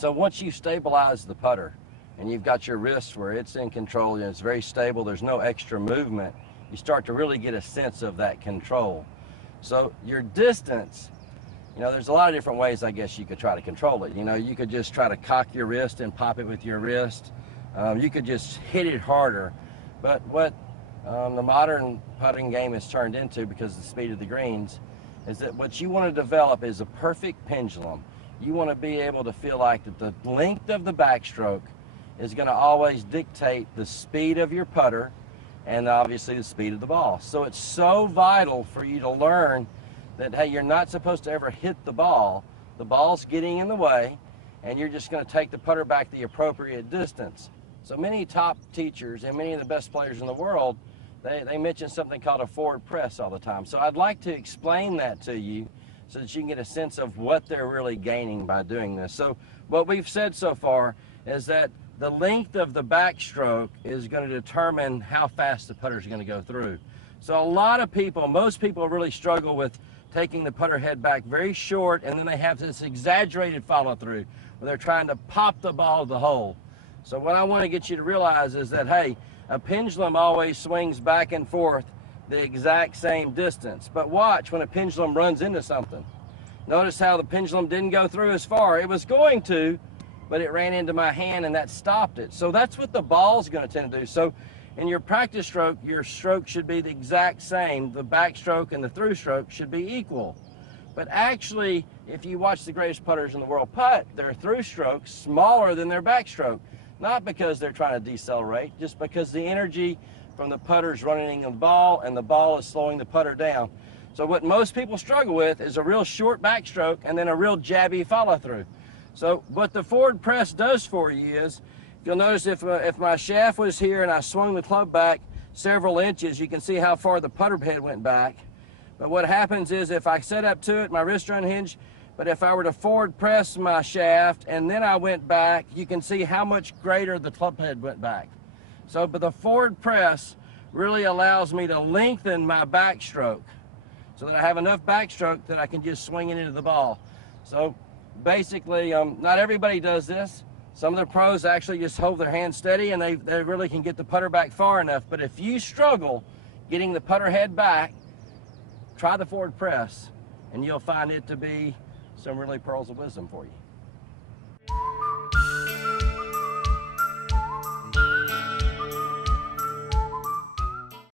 So once you stabilize the putter and you've got your wrist where it's in control and it's very stable, there's no extra movement, you start to really get a sense of that control. So your distance, you know, there's a lot of different ways I guess you could try to control it. You know, you could just try to cock your wrist and pop it with your wrist. You could just hit it harder. But what the modern putting game has turned into, because of the speed of the greens, is that what you want to develop is a perfect pendulum. You want to be able to feel like that the length of the backstroke is going to always dictate the speed of your putter and obviously the speed of the ball. So it's so vital for you to learn that, hey, you're not supposed to ever hit the ball. The ball's getting in the way, and you're just going to take the putter back the appropriate distance. So many top teachers and many of the best players in the world, they mention something called a forward press all the time. So I'd like to explain that to you so that you can get a sense of what they're really gaining by doing this. So what we've said so far is that the length of the backstroke is going to determine how fast the putter is going to go through. So a lot of people, most people really struggle with taking the putter head back very short, and then they have this exaggerated follow through where they're trying to pop the ball to the hole. So what I want to get you to realize is that, hey, a pendulum always swings back and forth the exact same distance. But watch when a pendulum runs into something. Notice how the pendulum didn't go through as far. It was going to, but it ran into my hand and that stopped it. So that's what the ball's going to tend to do. So in your practice stroke, your stroke should be the exact same. The backstroke and the through stroke should be equal. But actually, if you watch the greatest putters in the world putt, their through stroke's smaller than their backstroke. Not because they're trying to decelerate, just because the energy from the putter's running in the ball and the ball is slowing the putter down. So what most people struggle with is a real short backstroke and then a real jabby follow through. So what the forward press does for you is, you'll notice if my shaft was here and I swung the club back several inches, you can see how far the putter head went back. But what happens is if I set up to it, my wrists are unhinged, but if I were to forward press my shaft and then I went back, you can see how much greater the club head went back. So, but the forward press really allows me to lengthen my backstroke so that I have enough backstroke that I can just swing it into the ball. So basically, not everybody does this. Some of the pros actually just hold their hand steady and they really can get the putter back far enough. But if you struggle getting the putter head back, try the forward press and you'll find it to be some really pearls of wisdom for you.